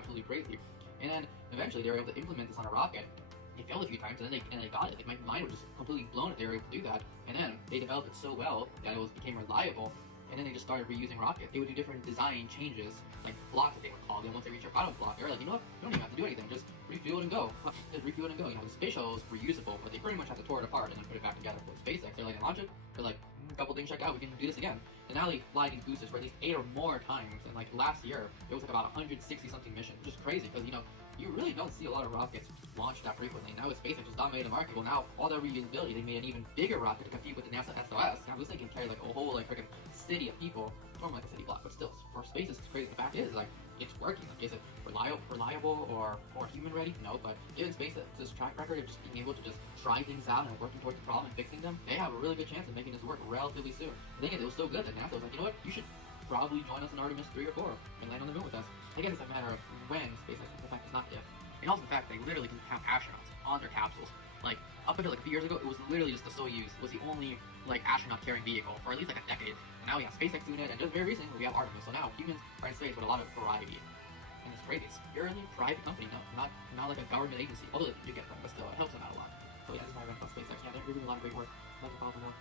absolutely crazy. And then eventually they were able to implement this on a rocket. They failed a few times, and then they got it. Like, my mind was just completely blown if they were able to do that. And then they developed it so well that it became reliable. And then they just started reusing rockets. They would do different design changes, like blocks that they would call them. Once they reach their final block, they were like, you know what? You don't even have to do anything. Just refuel it and go. Just refuel it and go. You know, the space shuttle is reusable, but they pretty much have to tore it apart and then put it back together. With SpaxeX, they're like, they launch it. They're like, a couple things check out. We can do this again. And now they fly these boosters for at least 8 or more times. And like last year, it was like about 160 something missions, which is crazy because you really don't see a lot of rockets launched that frequently. Now with SpaxeX just dominated the market. Well, now all that reusability, they made an even bigger rocket to compete with the NASA SOS. Now this thing can carry like a whole like freaking city of people. Normally like a city block, but still, for SpaxeX, it's crazy. The fact is, like, it's working. Like, is it reliable or human ready? No, but given SpaxeX this track record of just being able to just try things out and working towards the problem and fixing them, they have a really good chance of making this work relatively soon. The thing is, it was so good that NASA was like, you know what, you should probably join us in Artemis 3 or 4 and land on the moon with us. I guess it's a matter of when SpaxeX, the fact is not if. And also the fact they literally can count astronauts on their capsules. Like, up until like a few years ago, it was literally just the Soyuz was the only like astronaut carrying vehicle for at least like a decade. And now we have SpaxeX doing it, and just very recently we have Artemis. So now humans are in space with a lot of variety. And it's crazy. It's purely private company, not like a government agency. Although you get them, but still it helps them out a lot. So yeah, this is my rant about SpaxeX. Yeah, they're doing a lot of great work. Love to follow them out.